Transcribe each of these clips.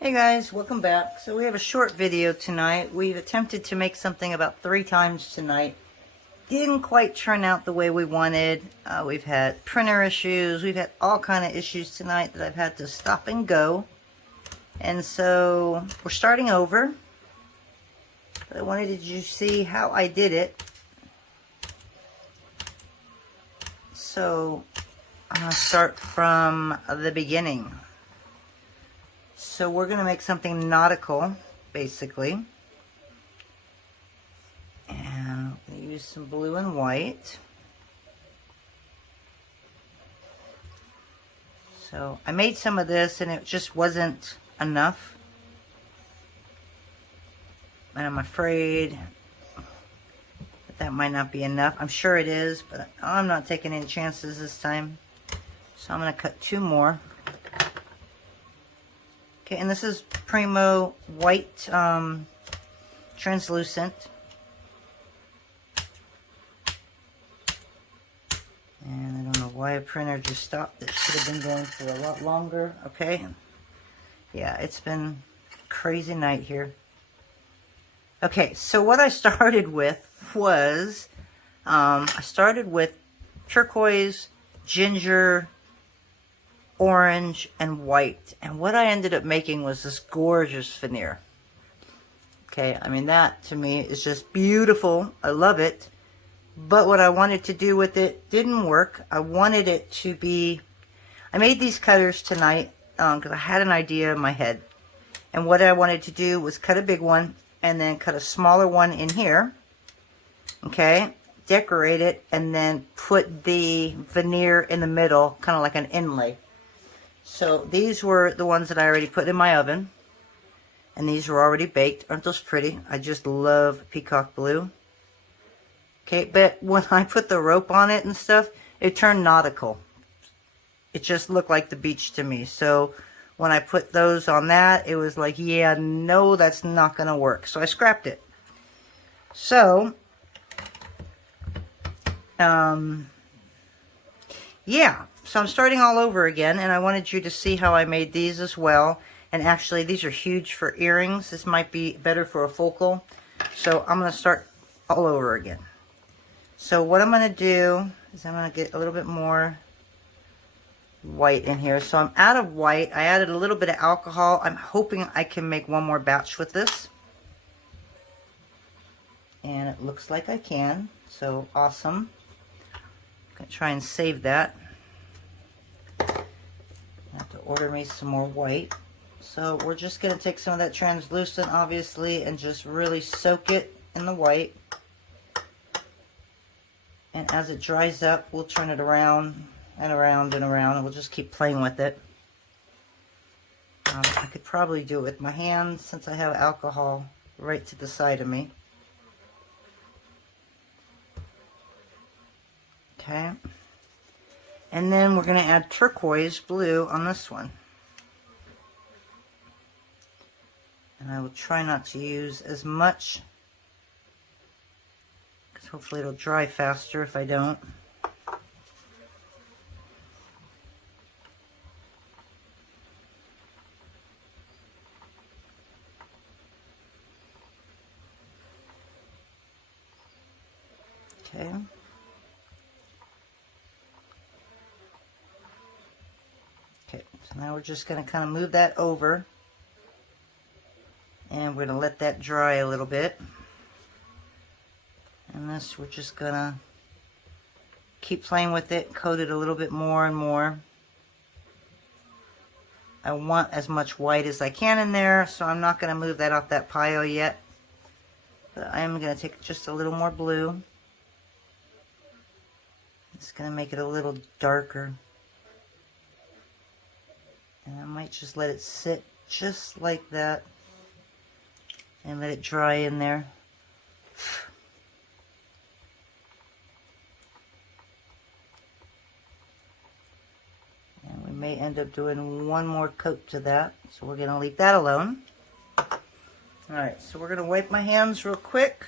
Hey guys, welcome back. So we have a short video tonight. We've attempted to make something about 3 times tonight. Didn't quite turn out the way we wanted. We've had printer issues. We've had all kind of issues tonight that I've had to stop and go. And so we're starting over. But I wanted you to see how I did it. So I'm going to start from the beginning. So we're going to make something nautical, basically. And I'm going to use some blue and white. So I made some of this and it just wasn't enough. And I'm afraid that might not be enough. I'm sure it is, but I'm not taking any chances this time. So I'm going to cut 2 more. Okay, and this is Premo White Translucent. And I don't know why a printer just stopped. It should have been going for a lot longer. Okay. Yeah, it's been a crazy night here. Okay, so what I started with was, I started with turquoise, ginger, orange, and white. And what I ended up making was this gorgeous veneer. Okay, I mean that to me is just beautiful. I love it. But what I wanted to do with it didn't work. I wanted it to be, I made these cutters tonight because I had an idea in my head. And what I wanted to do was cut a big one and then cut a smaller one in here. Okay, decorate it and then put the veneer in the middle, kind of like an inlay. So these were the ones that I already put in my oven. And these were already baked. Aren't those pretty? I just love peacock blue. Okay, but when I put the rope on it and stuff, it turned nautical. It just looked like the beach to me. So when I put those on that, it was like, yeah, no, that's not going to work. So I scrapped it. So, yeah. So I'm starting all over again, and I wanted you to see how I made these as well. And actually, these are huge for earrings. This might be better for a focal. So I'm going to start all over again. So what I'm going to do is I'm going to get a little bit more white in here. So I'm out of white. I added a little bit of alcohol. I'm hoping I can make one more batch with this. And it looks like I can. So awesome. I'm going to try and save that. I have to order me some more white. So we're just going to take some of that translucent, obviously, and just really soak it in the white. And as it dries up, we'll turn it around and around and around, and we'll just keep playing with it. I could probably do it with my hands since I have alcohol right to the side of me. Okay. And then we're going to add turquoise blue on this one. And I will try not to use as much, because hopefully it'll dry faster if I don't. Okay. Okay, so now we're just going to kind of move that over. And we're going to let that dry a little bit. And this, we're just going to keep playing with it, coat it a little bit more and more. I want as much white as I can in there, so I'm not going to move that off that pile yet. But I am going to take just a little more blue. It's going to make it a little darker. And I might just let it sit just like that. And let it dry in there. And we may end up doing one more coat to that. So we're going to leave that alone. Alright, so we're going to wipe my hands real quick.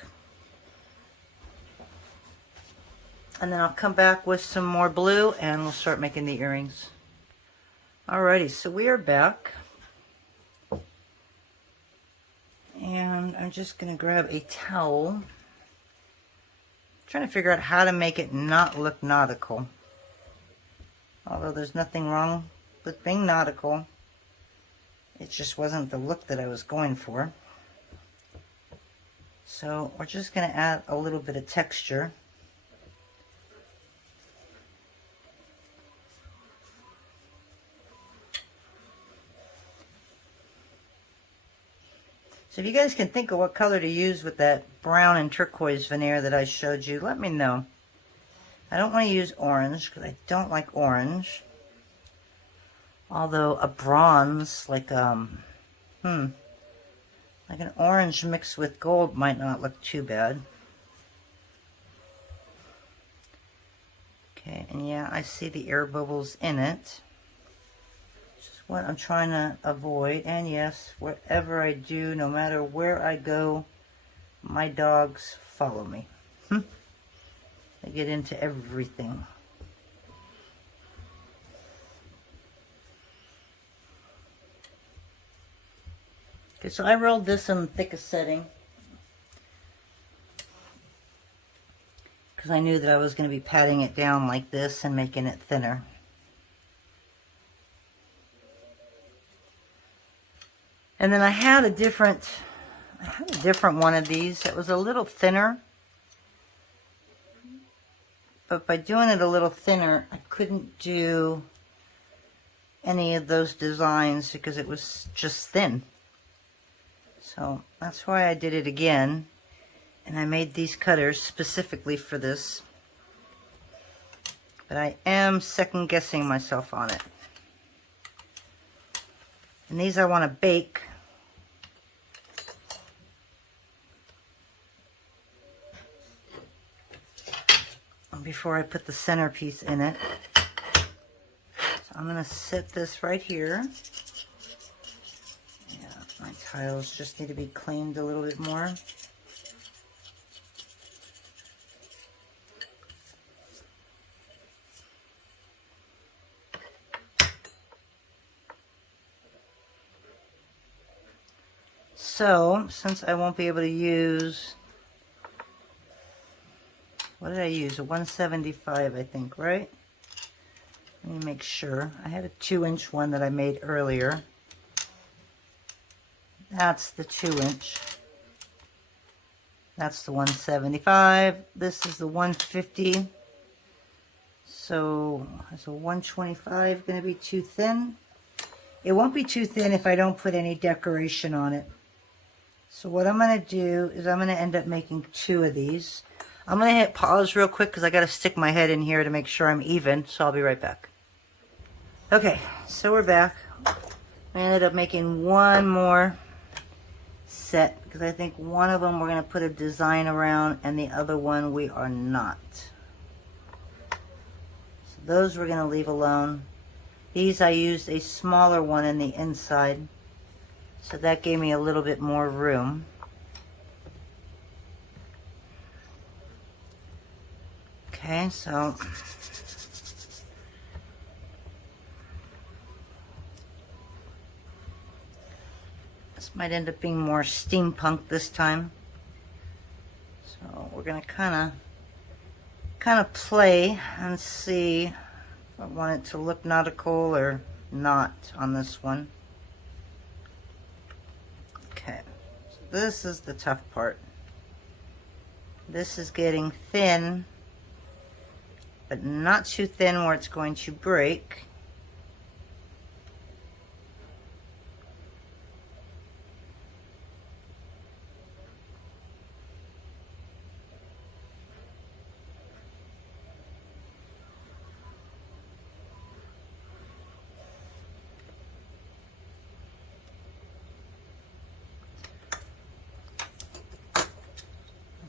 And then I'll come back with some more blue and we'll start making the earrings. Alrighty, so we are back. And I'm just going to grab a towel. Trying to figure out how to make it not look nautical. Although there's nothing wrong with being nautical. It just wasn't the look that I was going for. So we're just going to add a little bit of texture. So if you guys can think of what color to use with that brown and turquoise veneer that I showed you, let me know. I don't want to use orange because I don't like orange. Although a bronze, like an orange mixed with gold might not look too bad. Okay, and yeah, I see the air bubbles in it. What I'm trying to avoid. And yes, whatever I do, no matter where I go, my dogs follow me. They get into everything. Okay, so I rolled this in the thickest setting because I knew that I was going to be patting it down like this and making it thinner. And then I had a different one of these that was a little thinner. But by doing it a little thinner, I couldn't do any of those designs because it was just thin. So that's why I did it again. And I made these cutters specifically for this. But I am second guessing myself on it. And these I want to bake. Before I put the centerpiece in it. So I'm going to set this right here. Yeah, my tiles just need to be cleaned a little bit more. So, since I won't be able to use, what did I use? A 175, I think, right? Let me make sure. I had a 2-inch one that I made earlier. That's the 2-inch. That's the 175. This is the 150. So, is a 125 going to be too thin? It won't be too thin if I don't put any decoration on it. So what I'm going to do is I'm going to end up making 2 of these. I'm going to hit pause real quick because I got to stick my head in here to make sure I'm even. So I'll be right back. Okay, so we're back. I ended up making one more set because I think one of them we're going to put a design around and the other one we are not. So those we're going to leave alone. These I used a smaller one in the inside. So that gave me a little bit more room. Okay, so this might end up being more steampunk this time. So we're gonna kind of play and see if I want it to look nautical or not on this one. Okay, so this is the tough part. This is getting thin, but not too thin where it's going to break.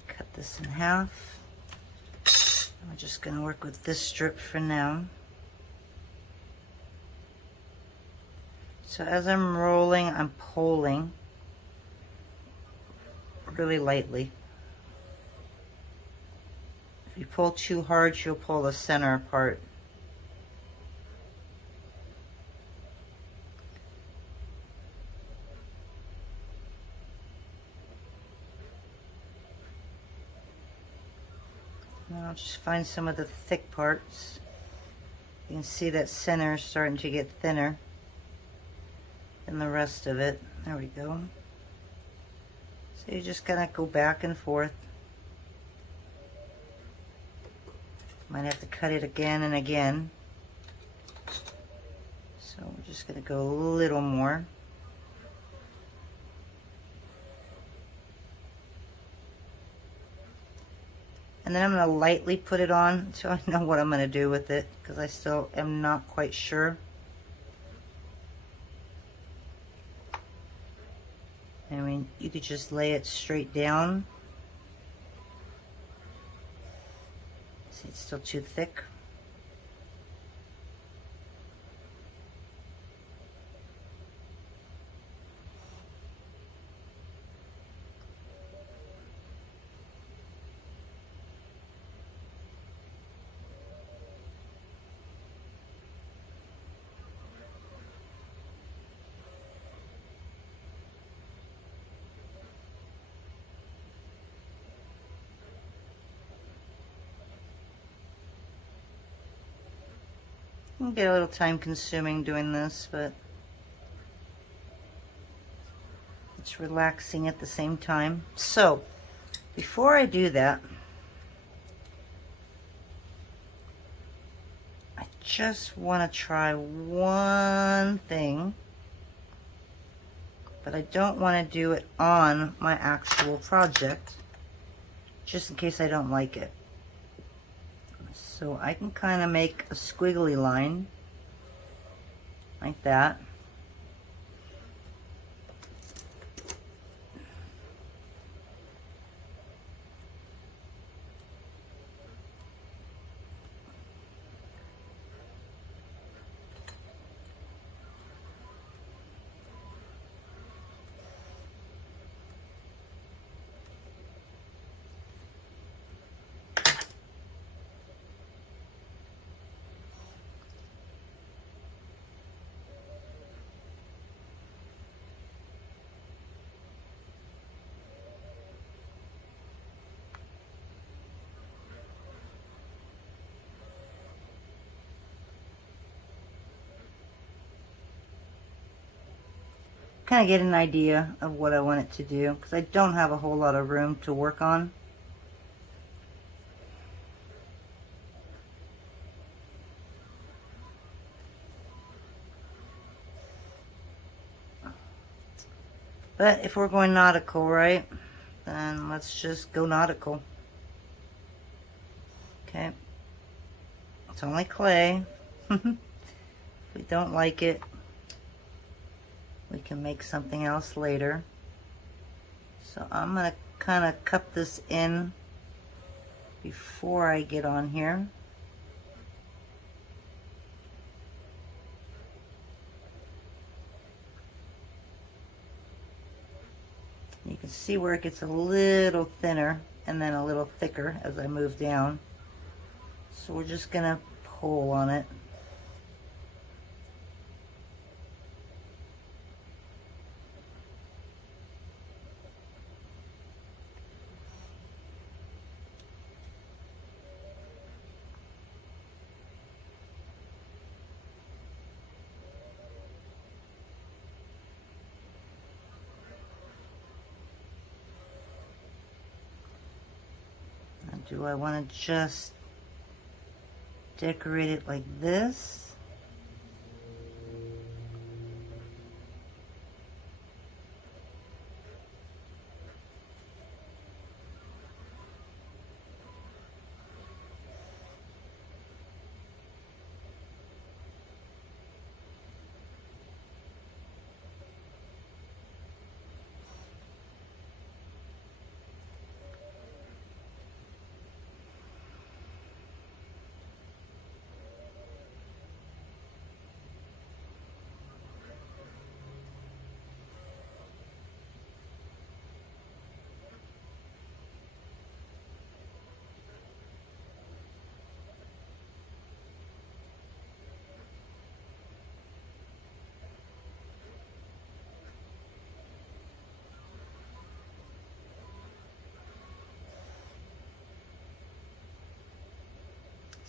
Cut this in half. I'm just going to work with this strip for now. So as I'm rolling, I'm pulling really lightly. If you pull too hard, you'll pull the center apart. And I'll just find some of the thick parts. You can see that center is starting to get thinner than the rest of it. There we go. So you just gotta go back and forth. Might have to cut it again and again. So we're just gonna go a little more. And then I'm going to lightly put it on so I know what I'm going to do with it, because I still am not quite sure. I mean, you could just lay it straight down. See, it's still too thick. It'll get a little time consuming doing this, but it's relaxing at the same time. So before I do that, I just want to try one thing, but I don't want to do it on my actual project, just in case I don't like it. So I can kind of make a squiggly line like that. Kind of get an idea of what I want it to do, because I don't have a whole lot of room to work on. But if we're going nautical, right, then let's just go nautical. Okay. It's only clay. If we don't like it, we can make something else later. So I'm going to kind of cup this in before I get on here. You can see where it gets a little thinner and then a little thicker as I move down. So we're just going to pull on it. Do I want to just decorate it like this?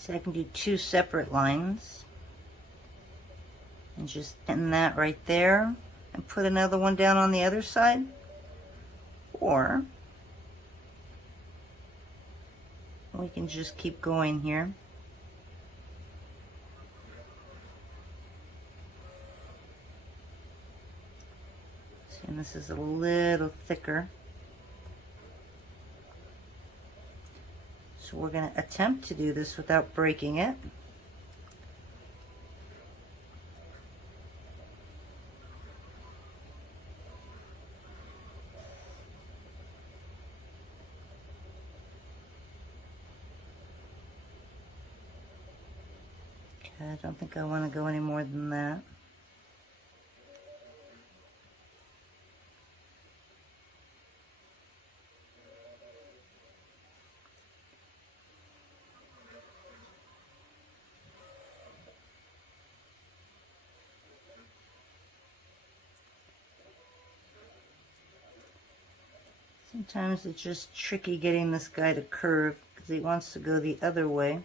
So I can do 2 separate lines. And just end that right there. And put another one down on the other side. Or we can just keep going here. See, and this is a little thicker. So we're going to attempt to do this without breaking it. I don't think I want to go any more than that. Sometimes it's just tricky getting this guy to curve because he wants to go the other way.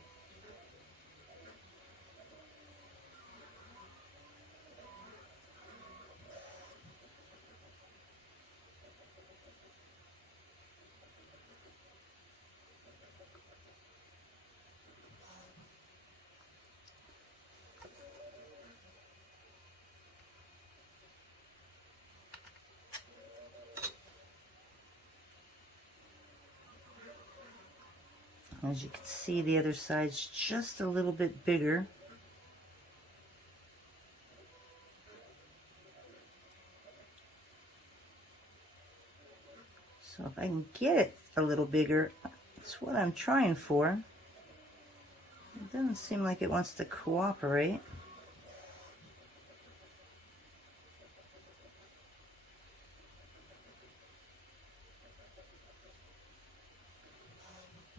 As you can see, the other side's just a little bit bigger. So if I can get it a little bigger, that's what I'm trying for. It doesn't seem like it wants to cooperate.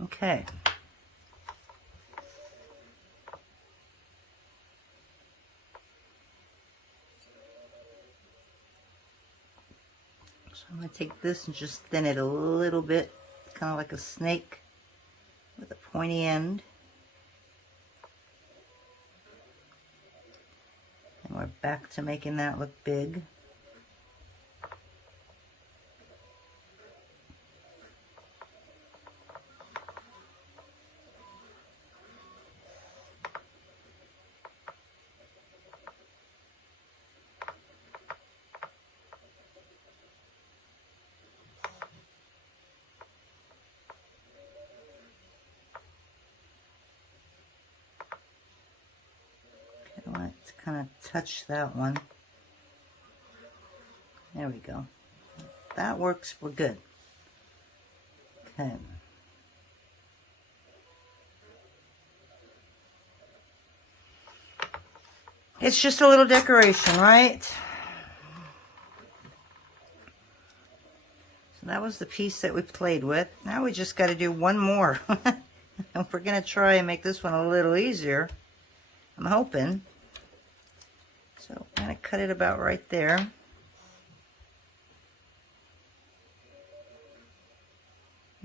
Okay. So I'm going to take this and just thin it a little bit, kind of like a snake with a pointy end. And we're back to making that look big. Let's kind of touch that one. There we go. That works. We're good. Okay. It's just a little decoration, right? So that was the piece that we played with. Now we just got to do one more. And we're going to try and make this one a little easier. I'm hoping. So I'm going to cut it about right there.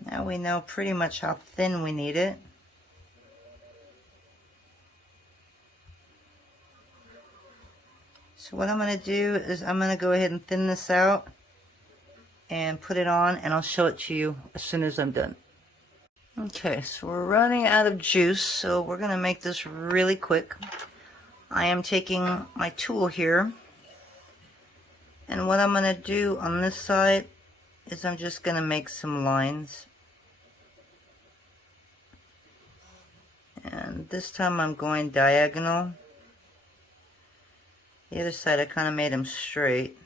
Now we know pretty much how thin we need it. So what I'm going to do is I'm going to go ahead and thin this out and put it on, and I'll show it to you as soon as I'm done. Okay, so we're running out of juice, so we're going to make this really quick. I am taking my tool here, and what I'm going to do on this side is I'm just going to make some lines. And this time I'm going diagonal. The other side I kind of made them straight.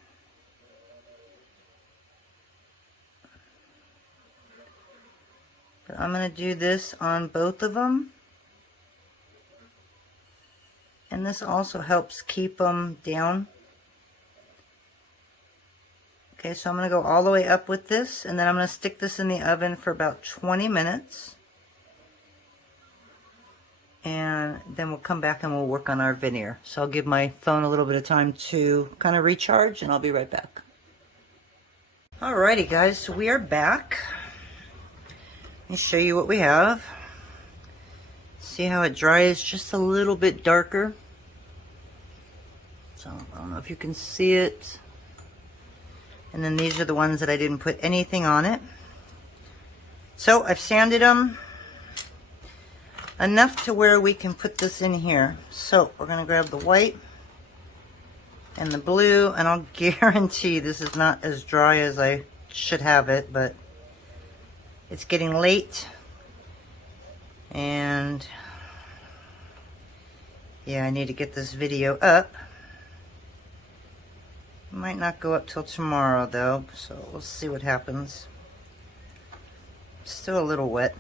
But I'm going to do this on both of them. And this also helps keep them down. Okay, so I'm going to go all the way up with this, and then I'm going to stick this in the oven for about 20 minutes. And then we'll come back and we'll work on our veneer. So I'll give my phone a little bit of time to kind of recharge, and I'll be right back. Alrighty guys, so we are back. Let me show you what we have. See how it dries just a little bit darker? So I don't know if you can see it. And then these are the ones that I didn't put anything on it. So I've sanded them enough to where we can put this in here. So we're going to grab the white and the blue, and I'll guarantee this is not as dry as I should have it, but it's getting late. And yeah, I need to get this video up. Might not go up till tomorrow though, so we'll see what happens. Still a little wet.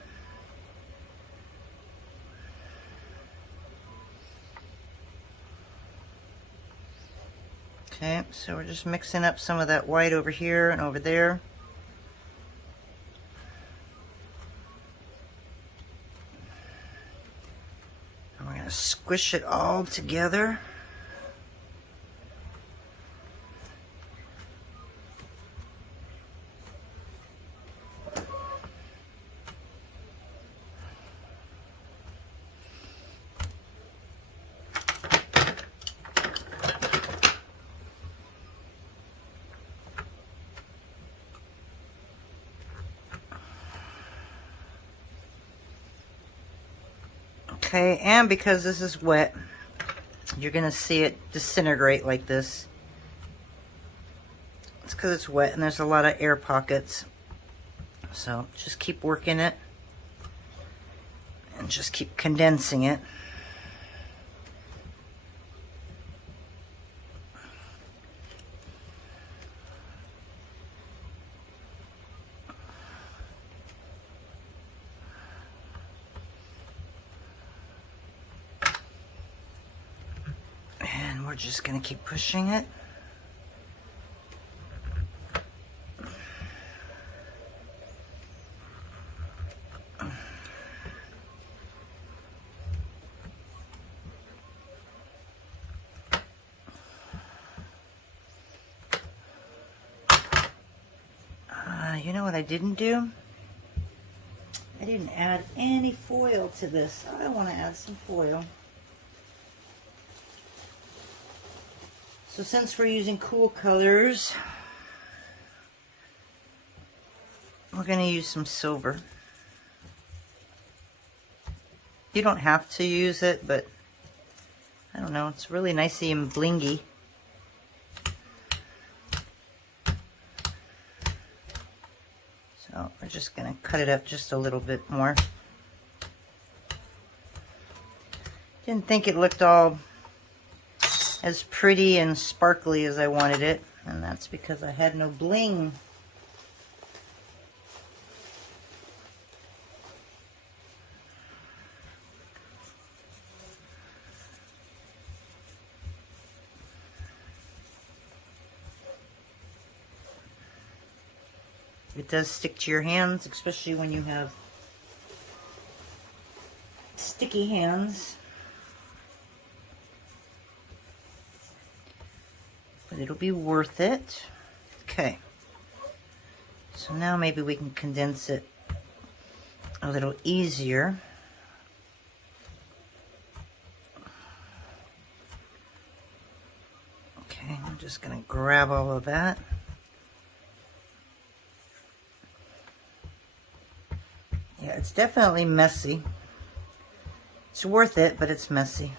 Okay, so we're just mixing up some of that white over here and over there. And we're going to squish it all together. Okay, and because this is wet, you're going to see it disintegrate like this. It's because it's wet and there's a lot of air pockets. So just keep working it and just keep condensing it. We're just going to keep pushing it. You know what I didn't do? I didn't add any foil to this. I want to add some foil. So since we're using cool colors, we're going to use some silver. You don't have to use it, but I don't know, it's really nicey and blingy. So we're just going to cut it up just a little bit more. Didn't think it looked all as pretty and sparkly as I wanted it, and that's because I had no bling. It does stick to your hands, especially when you have sticky hands. But it'll be worth it. Okay. So now maybe we can condense it a little easier. Okay, I'm just going to grab all of that. Yeah, it's definitely messy. It's worth it, but it's messy.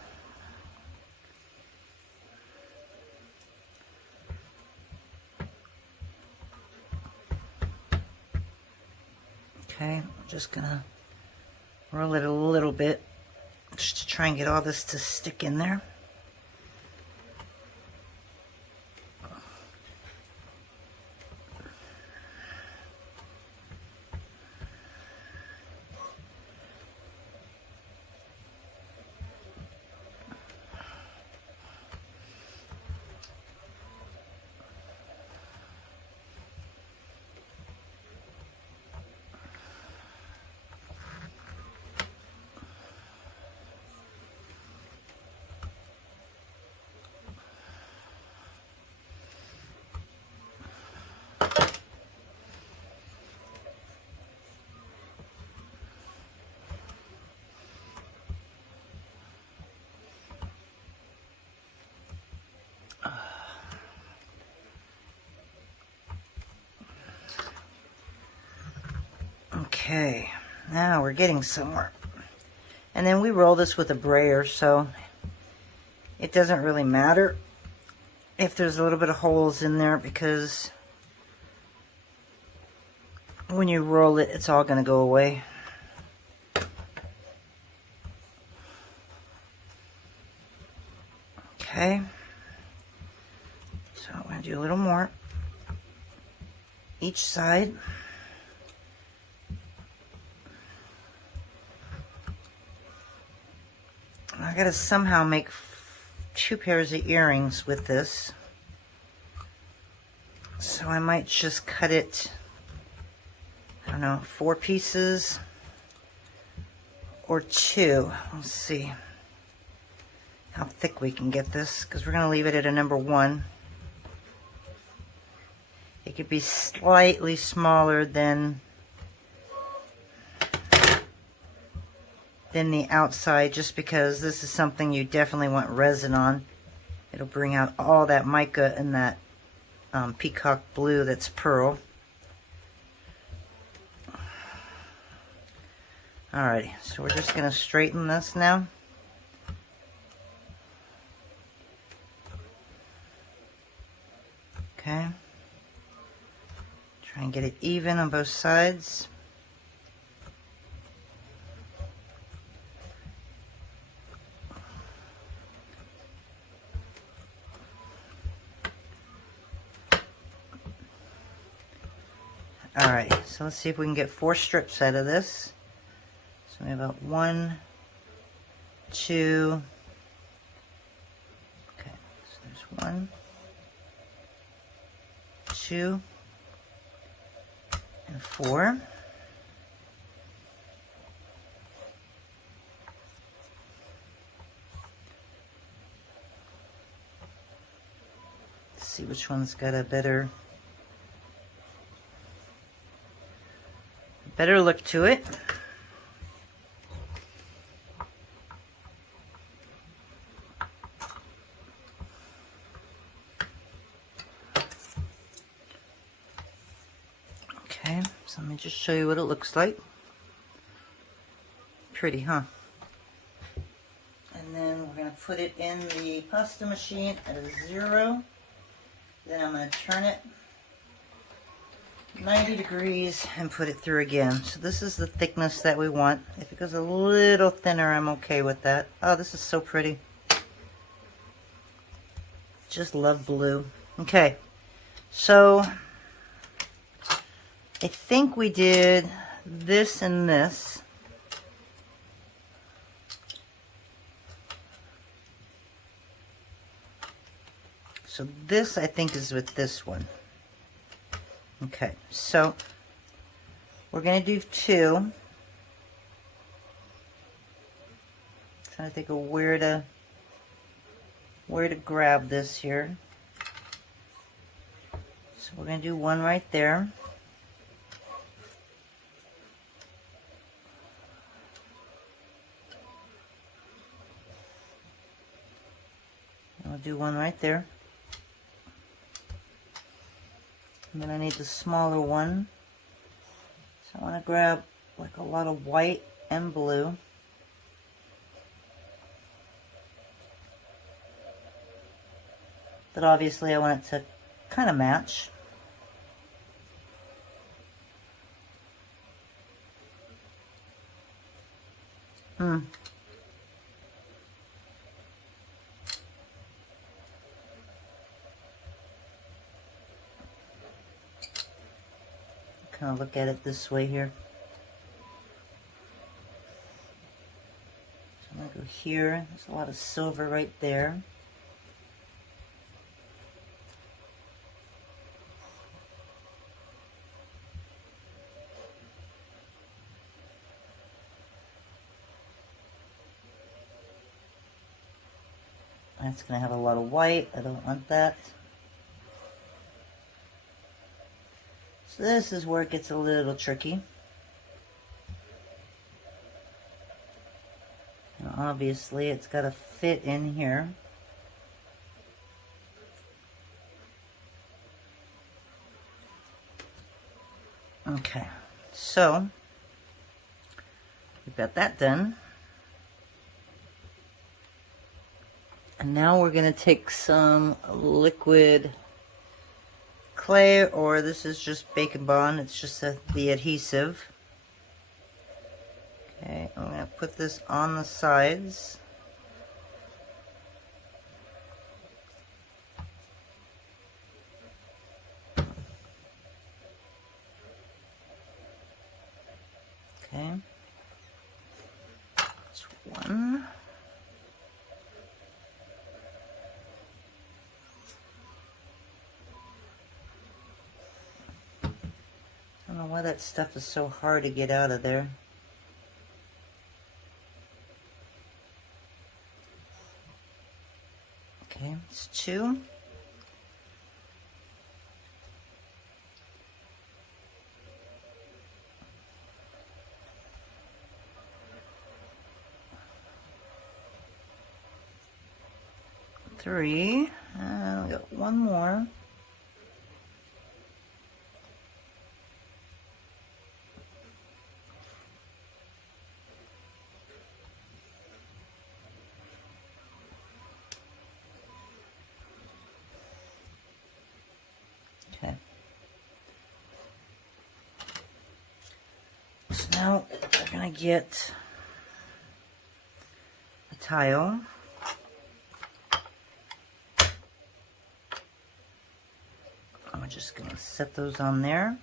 Okay, I'm just gonna roll it a little bit just to try and get all this to stick in there. Okay, now we're getting somewhere. And then we roll this with a brayer, so it doesn't really matter if there's a little bit of holes in there, because when you roll it, it's all going to go away. Okay, so I'm going to do a little more each side. I got to somehow make 2 pairs of earrings with this, so I might just cut it, I don't know, 4 pieces or 2. Let's see how thick we can get this, because we're going to leave it at a number 1. It could be slightly smaller than the outside, just because this is something you definitely want resin on. It'll bring out all that mica and that peacock blue that's pearl. Alrighty, so we're just going to straighten this now. Okay. Try and get it even on both sides. Alright, so let's see if we can get 4 strips out of this. So we have about 1, 2, okay, so there's 1, 2, and 4. Let's see which one's got a better look to it. Okay, so let me just show you what it looks like. Pretty, huh? And then we're going to put it in the pasta machine at a 0. Then I'm going to turn it 90 degrees and put it through again. So this is the thickness that we want. If it goes a little thinner, I'm okay with that. Oh, this is so pretty. Just love blue. Okay, so I think we did this and this. So this, I think, is with this one. Okay, so we're going to do 2. Trying to think of where to grab this here. So we're going to do 1 right there. And we'll do 1 right there. And then I need the smaller one. So I want to grab like a lot of white and blue. But obviously I want it to kind of match. Kind of look at it this way here. So I'm going to go here. There's a lot of silver right there. That's going to have a lot of white. I don't want that. So this is where it gets a little tricky. Now obviously it's got to fit in here. Okay, so We've got that done. And now we're going to take some liquid clay, or this is just Bacon Bond. It's just the adhesive. Okay, I'm going to put this on the sides. Okay, that's one. I don't know why that stuff is so hard to get out of there. Okay, it's two. Three. We got one more. Okay. So now we're going to get a tile. I'm just going to set those on there.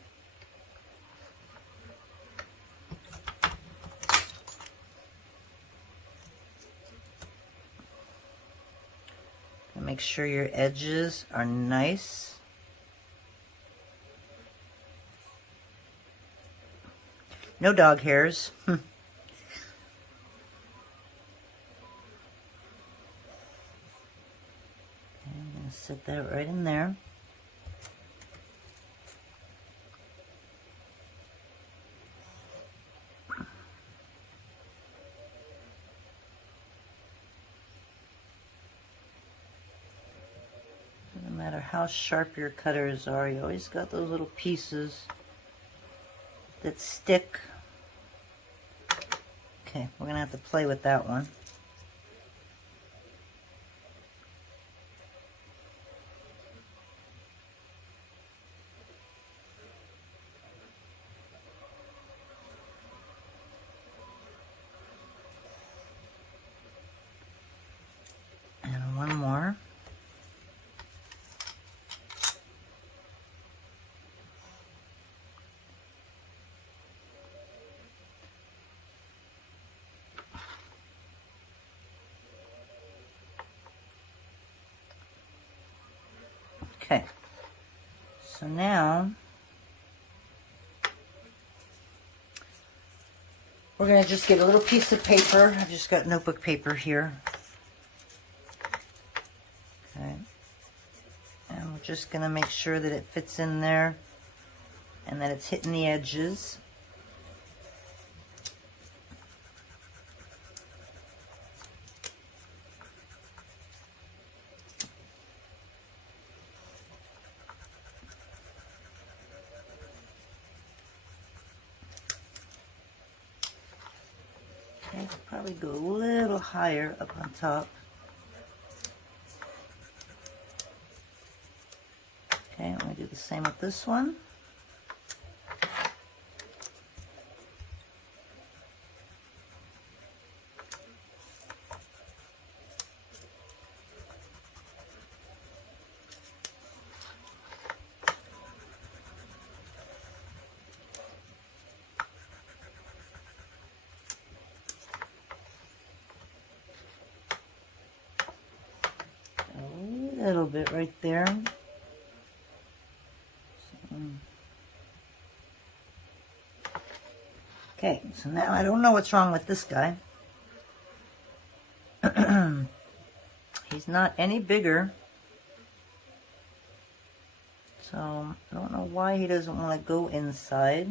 And make sure your edges are nice. No dog hairs. I'm going to set that right in there. No matter how sharp your cutters are, you always got those little pieces that stick. Okay, we're going to have to play with that one. And one more. Okay, so now we're going to just get a little piece of paper. I've just got notebook paper here. Okay, and we're just going to make sure that it fits in there and that it's hitting the edges. Okay, probably go a little higher up on top. Okay, I'm going to do the same with this one. A little bit right there. Okay, so now I don't know what's wrong with this guy. He's not any bigger. So I don't know why he doesn't want to go inside.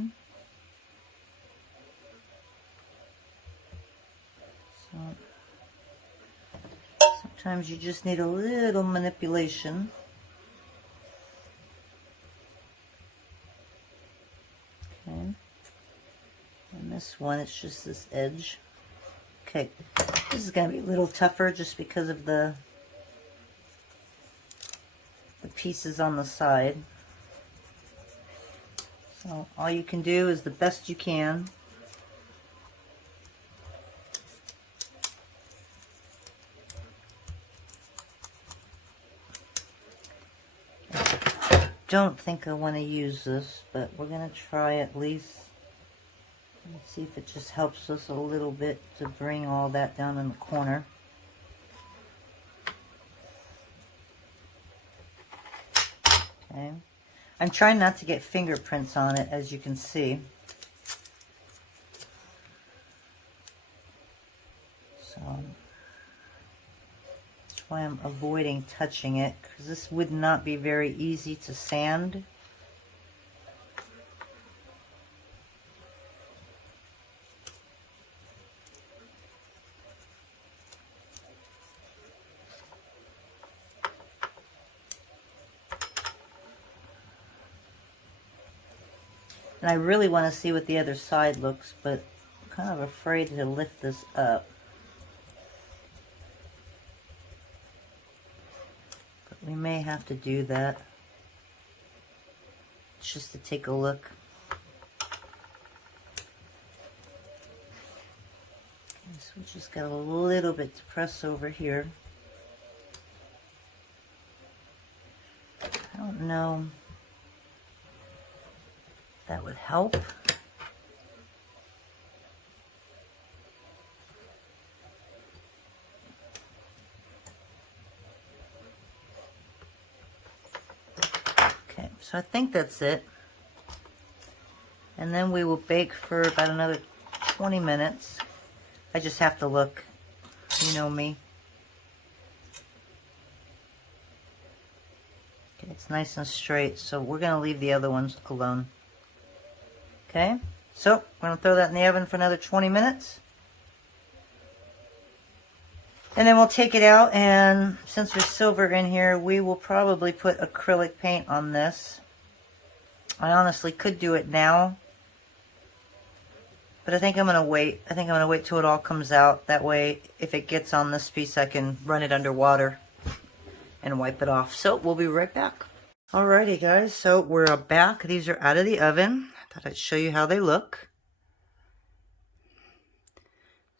So sometimes you just need a little manipulation. Okay. And this one, it's just this edge. Okay, this is going to be a little tougher just because of the pieces on the side. So all you can do is the best you can. I don't think I want to use this, but we're going to try at least. Let's see if it just helps us a little bit to bring all that down in the corner. Okay. I'm trying not to get fingerprints on it, as you can see. So that's why I'm avoiding touching it, because this would not be very easy to sand. And I really want to see what the other side looks, but I'm kind of afraid to lift this up. But we may have to do that just to take a look. Okay, so we just got a little bit to press over here. I don't know. That would help. Okay, so I think that's it. And then we will bake for about another 20 minutes. I just have to look. You know me. Okay, it's nice and straight, so we're going to leave the other ones alone. Okay, so we're going to throw that in the oven for another 20 minutes. And then we'll take it out, and since there's silver in here, we will probably put acrylic paint on this. I honestly could do it now, but I think I'm going to wait. I think I'm going to wait till it all comes out. That way, if it gets on this piece, I can run it under water and wipe it off. So we'll be right back. Alrighty guys, so we're back. These are out of the oven. Thought I'd show you how they look.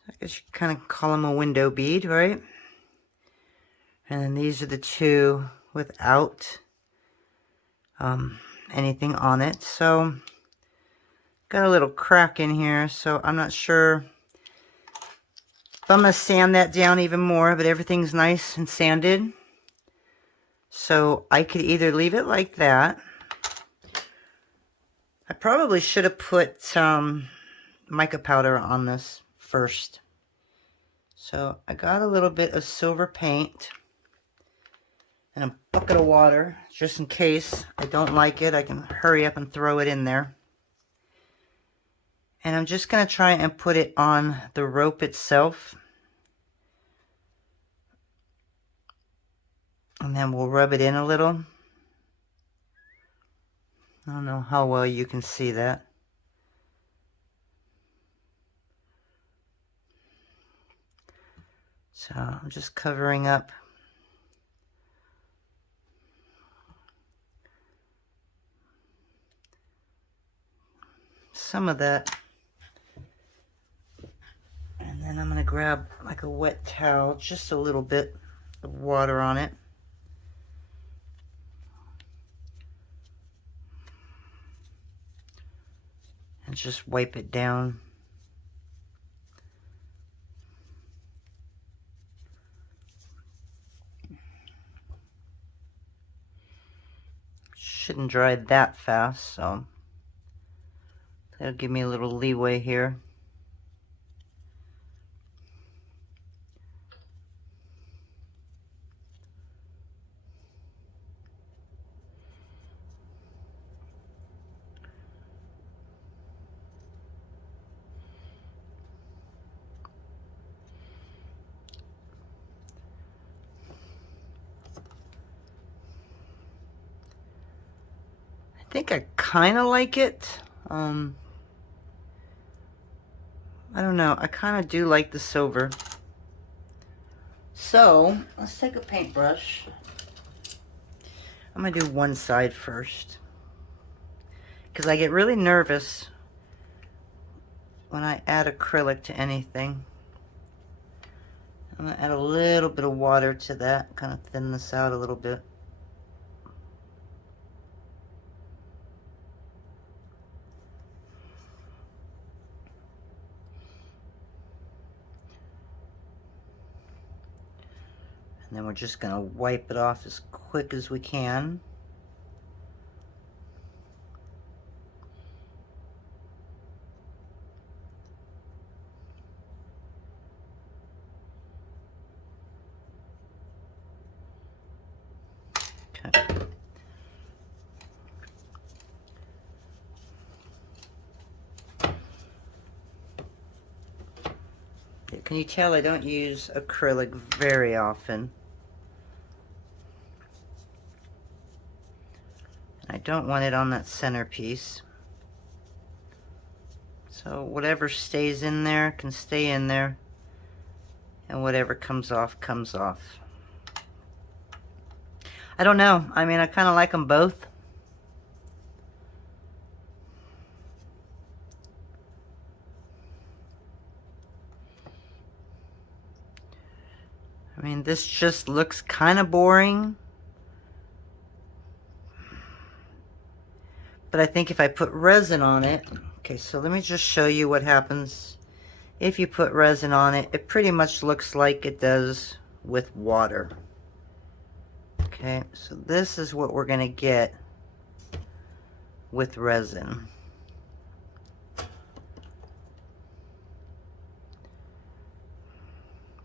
I guess you kind of call them a window bead, right? And then these are the two without anything on it. So got a little crack in here, so I'm not sure if I'm going to sand that down even more, but everything's nice and sanded. So I could either leave it like that. I probably should have put some mica powder on this first. So I got a little bit of silver paint and a bucket of water, just in case I don't like it. I can hurry up and throw it in there. And I'm just going to try and put it on the rope itself. And then we'll rub it in a little. I don't know how well you can see that. So I'm just covering up some of that. And then I'm going to grab like a wet towel, just a little bit of water on it. And just wipe it down. Shouldn't dry that fast, so that'll give me a little leeway here. I think I kind of like it. I don't know. I kind of do like the silver. So, let's take a paintbrush. I'm going to do one side first, because I get really nervous when I add acrylic to anything. I'm going to add a little bit of water to that, kind of thin this out a little bit. And then we're just going to wipe it off as quick as we can. Okay. Can you tell I don't use acrylic very often? I don't want it on that centerpiece. So whatever stays in there can stay in there, and whatever comes off, comes off. I don't know. I mean, I kind of like them both. I mean, this just looks kind of boring. But I think if I put resin on it, okay, so let me just show you what happens if you put resin on it. It pretty much looks like it does with water. Okay, so this is what we're gonna get with resin.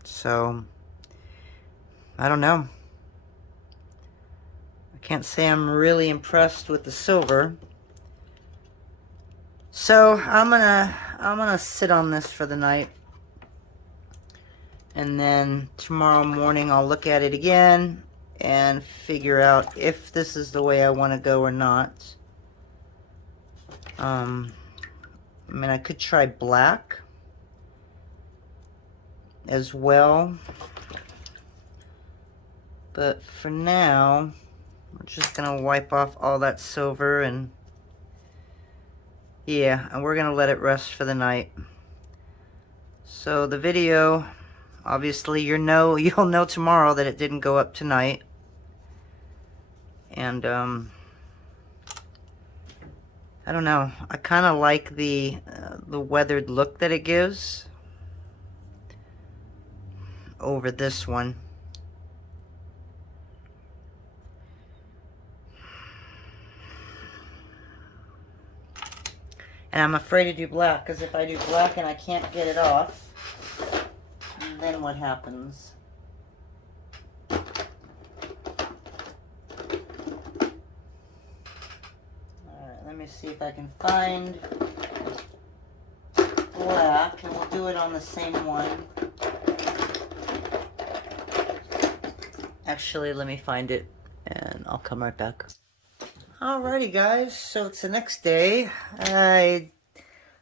So, I don't know. I can't say I'm really impressed with the silver. So I'm gonna sit on this for the night, and then tomorrow morning I'll look at it again and figure out if this is the way I want to go or not. I mean, I could try black as well, but for now we're just gonna wipe off all that silver, and yeah, and we're gonna let it rest for the night. So the video, obviously you'll know tomorrow that it didn't go up tonight. And I don't know, I kind of like the weathered look that it gives over this one. And I'm afraid to do black, because if I do black and I can't get it off, then what happens? Alright, let me see if I can find black, and we'll do it on the same one. Actually, let me find it, and I'll come right back. Alrighty guys, so it's the next day. I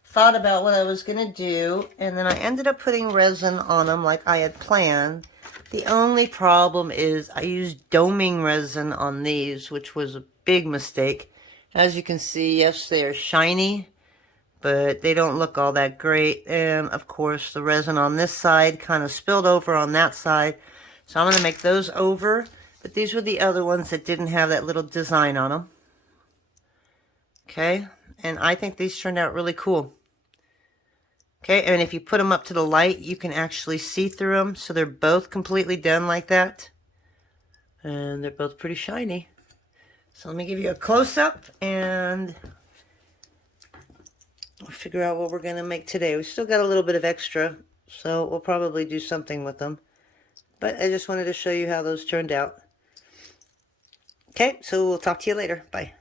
thought about what I was going to do, and then I ended up putting resin on them like I had planned. The only problem is I used doming resin on these, which was a big mistake. As you can see, yes, they are shiny, but they don't look all that great. And of course, the resin on this side kind of spilled over on that side. So I'm going to make those over, but these were the other ones that didn't have that little design on them. Okay, and I think these turned out really cool. Okay, and if you put them up to the light, you can actually see through them. So they're both completely done like that. And they're both pretty shiny. So let me give you a close-up, and we'll figure out what we're going to make today. We still got a little bit of extra, so we'll probably do something with them. But I just wanted to show you how those turned out. Okay, so we'll talk to you later. Bye.